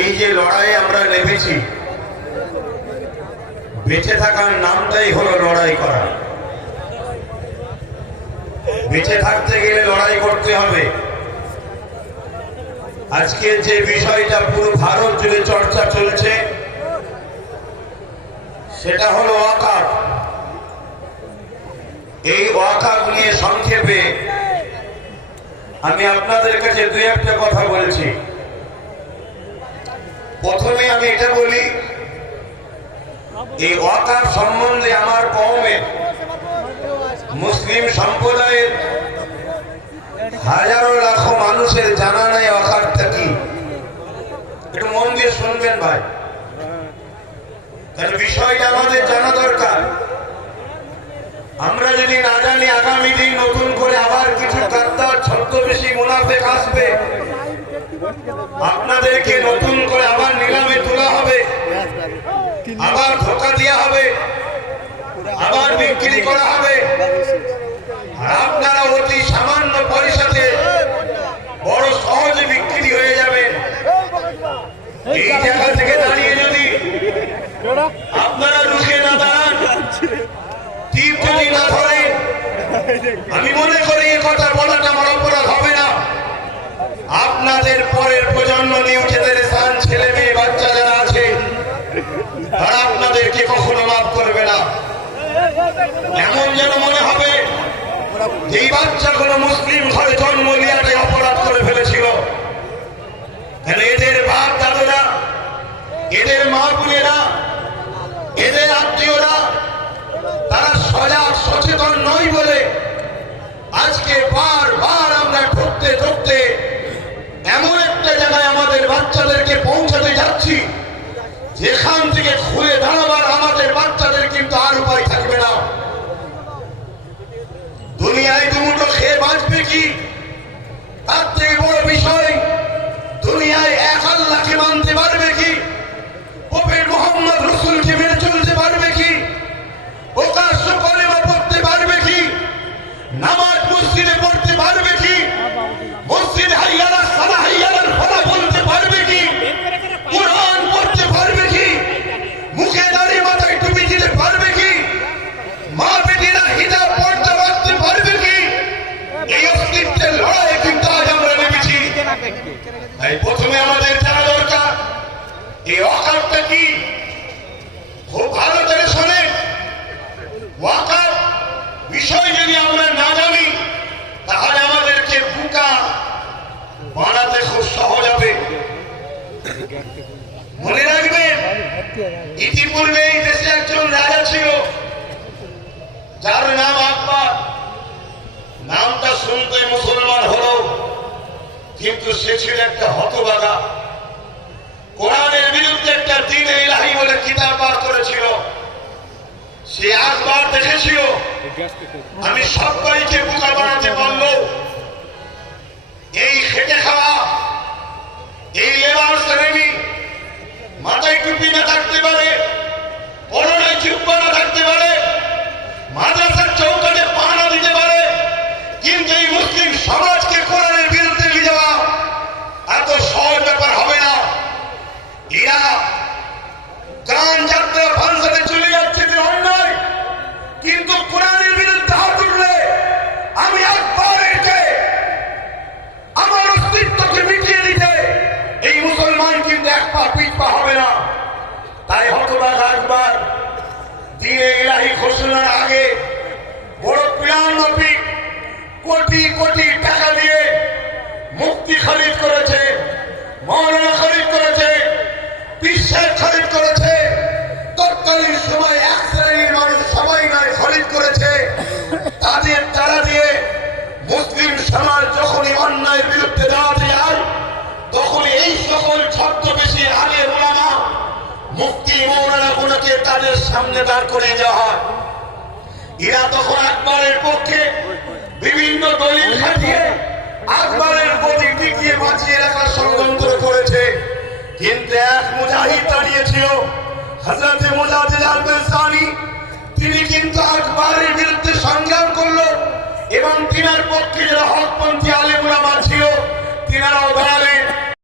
এই যে লড়াই আমরা নেমেছি, বেঁচে থাকার নামটাই হলো লড়াই করা। বেঁচে থাকতে গেলে লড়াই করতে হবে। আজকে যে বিষয়টা পুরো ভারত জুড়ে চর্চা চলছে সেটা হলো ওয়াকফ। এই ওয়াকফ নিয়ে সংক্ষেপে আমি আপনাদের কাছে দুই একটা কথা বলছি। প্রথমে আমি এটা বলি, এই ওয়াকফ সম্বন্ধে আমার কওমের মুসলিম সম্প্রদায়ের হাজারো লাখো মানুষের জানা নাই ওয়াকফটা কি। একটু মন দিয়ে শুনবেন ভাই, কারণ বিষয়টা আমাদের জানা দরকার। আমরা যদি না জানি, আগামী দিন নতুন করে আবার কিছু গাদ্দার ছদ্মবেশী মুনাফিক আসবে, আপনাদেরকে নতুন করে আবার নিলামে তোলা হবে, আবার ধোঁকা দেওয়া হবে, আবার বিক্রি করা হবে। আর আপনারা অতি সামান্য পয়সাতে বড় সহজে বিক্রি হয়ে যাবেন। এই জায়গা থেকে দাঁড়িয়ে যদি আপনারা রুখে না দাঁড়ান, তীর যদি না ধরেন, আমি মনে করি এই কথা বলাটা আমার অপরাধ হবে না। আপনাদের পরের প্রজন্ম নিউ জেনারেশন ছেলে মেয়ে বাচ্চা যারা আছে তারা আপনাদেরকে কখনো মাফ করবে না। এমন যেন মনে হবে এই বাচ্চা কোনো মুসলিম ঘরে জন্ম নেওয়াটাই অপরাধ করে ফেলেছিল। এদের বাপ দাদুরা, এদের মা বোনেরা, এদের আত্মীয়রা তারা সজাগ সচেতন নয় বলে আজকে বারবার আমরা ঠকতে ঠকতে এমন একটা জায়গায় আমাদের বাচ্চাদেরকে পৌঁছাতে যাচ্ছি যেখান থেকে ঘুরে দাঁড়াবার আমাদের বাচ্চাদের কিন্তু আর উপায় থাকবে না। দুনিয়ায় দুমুঠো খেয়ে বাঁচবে কি, তার থেকে বড় বিষয় দুনিয়ায় এক আল্লাহকে মানতে পারবে কি, প্রফেট মুহাম্মদ রাসূলকে মেনে চলতে পারবে কি, প্রকাশ্য কলেমা পড়তে পারবে কি, নামাজ মসজিদে পড়তে পারবে কি, মসজিদে হাইয়া আলাস সালাহ হাইয়া আলাল ফালাহ বলতে পারবে কি, কোরআন পড়তে পারবে কি, মুখে দাঁড়িয়ে মাথায় টুপি দিতে পারবে কি, মা বেটিরা হিজাব পর্দা রাখতে পারবে কি? এই অস্তিত্বের লড়াই কিন্তু আজ আমরা নেমেছি। তাই প্রথমে আমাদের জানা দরকার এই ওয়াকফটা কি। খুব ভালো করে শোনেন, ওয়াকফ বিষয় যদি আমরা না জানি তাহলে আমাদেরকে বোকা বানাতে খুব সহজ হবে। মনে রাখবেন, ইতিপূর্বে এই দেশে একজন রাজা ছিল যার নাম আকবর। নামটা শুনতে মুসলমান হলো, কিন্তু সে ছিল একটা হতভাগা। কোরআনের বিরুদ্ধে একটা দ্বীন-ই ইলাহি বলে কিতাব বার করেছিল। সে আকবর দেখেছিল আমি সবাইকে বোকা বানাতে পারলো। এই খেটে খাওয়া, এই লেবার শ্রেণী মাথায় টুপি না থাকতে পারে, পরনে জুব্বা না থাকতে পারে, মাদ্রাসার চৌকাঠে পা না দিতে পারে, কিন্তু এই মুসলিম সমাজকে কোরআনের বিরুদ্ধে নিয়ে যাওয়া এত সহজ ব্যাপার হবে না। এরা গান যাত্রা ফাংশনে চলে যাচ্ছে অন্যায়, কিন্তু কোরআনের বিরুদ্ধে হাত উঠলে আমি একবারকে আমার অস্তিত্বকে মিটিয়ে দিতে এই মুসলমান কিন্তু এক পা পিছ পা হবে না। তাই হতভাগা আকবর দ্বীন-ই ইলাহি ঘোষণার আগে বড় প্ল্যান মাফিক কোটি কোটি টাকা দিয়ে মুফতি খরিদ করেছে, মাওলানা খরিদ করেছে, পীর সাহেব খরিদ করেছে, তৎকালীন সময় এক শ্রেণীর মানুষ সবাই নয় খরিদ করেছে। তাদের টাকা দিয়ে মুসলিম সমাজ যখনই অন্যায়ের বিরুদ্ধে দাঁড়াতে যায় তখন এই সকল ছদ্মবেশী আলেম ওলামা মুফতি মাওলানা গুলোকে তাদের সামনে দাঁড় করিয়ে দেওয়া হয়। এরা তখন আকবরের পক্ষে বিভিন্ন দলিল খাটিয়ে আকবরের প্রতি টিকিয়ে বাঁচিয়ে রাখার ষড়যন্ত্র করেছে। কিন্তু এক মুজাহিদ দাঁড়িয়েছিল, হযরত মুজাদ্দিদ আল-বাসানি, তিনি কিন্তু আকবরের বিরুদ্ধে সংগ্রাম করলো এবং তিনার পক্ষে যারা হকপন্থী আলেম ওলামা ছিল তিনারাও দাঁড়ালেন।